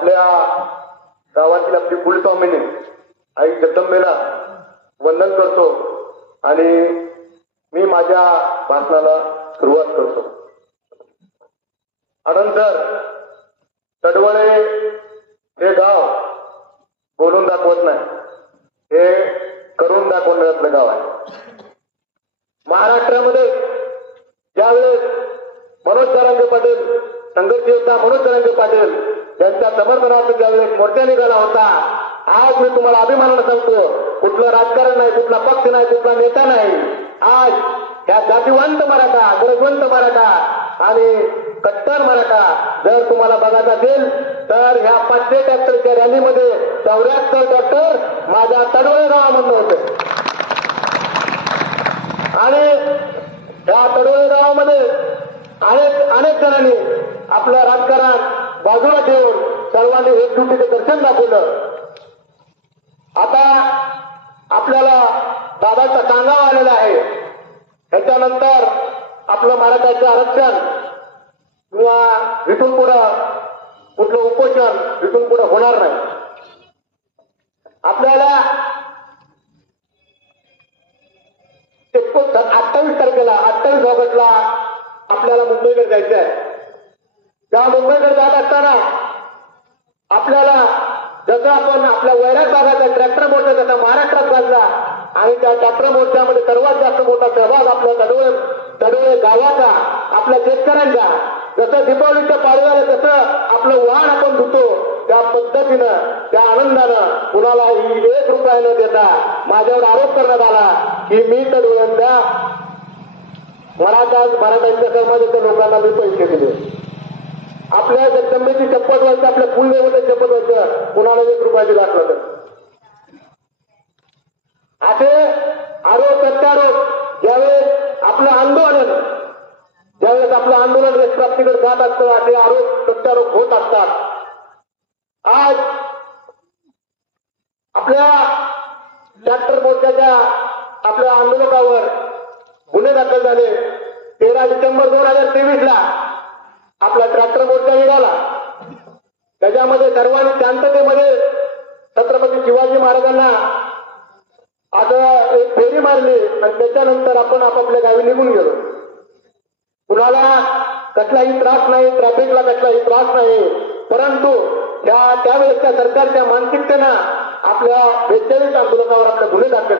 आपल्या गावातील आपली कुलस्वामिनी आई जगदंबेला वंदन करतो आणि मी माझ्या भाषणाला सुरुवात करतो. अनंतर तडवळे हे गाव बोलून दाखवत नाही, हे करून दाखवण्याचं गाव आहे. महाराष्ट्रामध्ये ज्यावेळेस मनोज जरांगे पाटील, संघर्ष योद्धा मनोज जरांगे पाटील यांच्या समर्थनार्थ ज्यावेळेस मोर्चा निघाला होता, आज मी तुम्हाला अभिमानाने सांगतो, कुठलं राजकारण नाही, कुठला पक्ष नाही, कुठला नेता नाही. आज ह्या जातीवंत मराठा, गरजवंत मराठा आणि कट्टर मराठा जर तुम्हाला बघायचं असेल तर ह्या 500 ट्रॅक्टरच्या रॅलीमध्ये 74 ट्रॅक्टर माझ्या तडवळे गावामधून होते. आणि या तडवळे गावामध्ये अनेक जणांनी आपलं राजकारण बाजूला ठेवून सर्वांनी एकजुटीचं दर्शन दाखवलं. आता आपल्याला दादाचा सांगावा आलेला आहे. त्याच्यानंतर आपलं मराठ्याचं आरक्षण किंवा इथून पुढं कुठलं उपोषण इथून पुढे होणार नाही. आपल्याला 28 तारखेला 28 ऑगस्टला आपल्याला मुंबईकडे जायचं आहे. त्या मुंबईकडे जात असताना आपल्याला जसं आपण आपल्या वैराग भागाचा ट्रॅक्टर मोर्चा जसा महाराष्ट्रात गाजला आणि त्या ट्रॅक्टर मोर्चामध्ये सर्वात जास्त मोठा सहभाग आपल्या तडवळे गावाचा, आपल्या शेतकऱ्यांचा, जसं दीपावलीच्या पाडव्याला जसं आपलं वाहन आपण धुतो त्या पद्धतीनं, त्या आनंदानं कुणालाही 1 रुपया न देता माझ्यावर आरोप करण्यात आला की मी तडवळ्यांच्या मराठ्यांच्या समाजाच्या लोकांना मी पैसे दिले. आपल्या जगदंबेची शपथ व्हायचं, आपल्या कुलदेवतेची शपथ व्हायचं, कुणाला 1 रुपया दिला असला तर असे आरोप प्रत्यारोप ज्यावेळेस आपलं आंदोलन देशप्राप्तीकडे जात असतं असे आरोप प्रत्यारोप होत असतात. आज आपल्या ट्रॅक्टर मोर्चाच्या आपल्या आंदोलकावर गुन्हे दाखल झाले. 13 डिसेंबर 2023 ला आपला ट्रॅक्टर मोर्चा निघाला. त्याच्यामध्ये सर्वांनी शांततेमध्ये छत्रपती शिवाजी महाराजांना आता एक फेरी मारली आणि त्याच्यानंतर आपण आपापल्या गावी निघून गेलो. कुणाला कसलाही त्रास नाही, ट्रॅफिकला कसलाही त्रास नाही. परंतु त्यावेळेसच्या सरकारच्या मानसिकतेनं आपल्या 42 आंदोलकावर आपले गुन्हे दाखल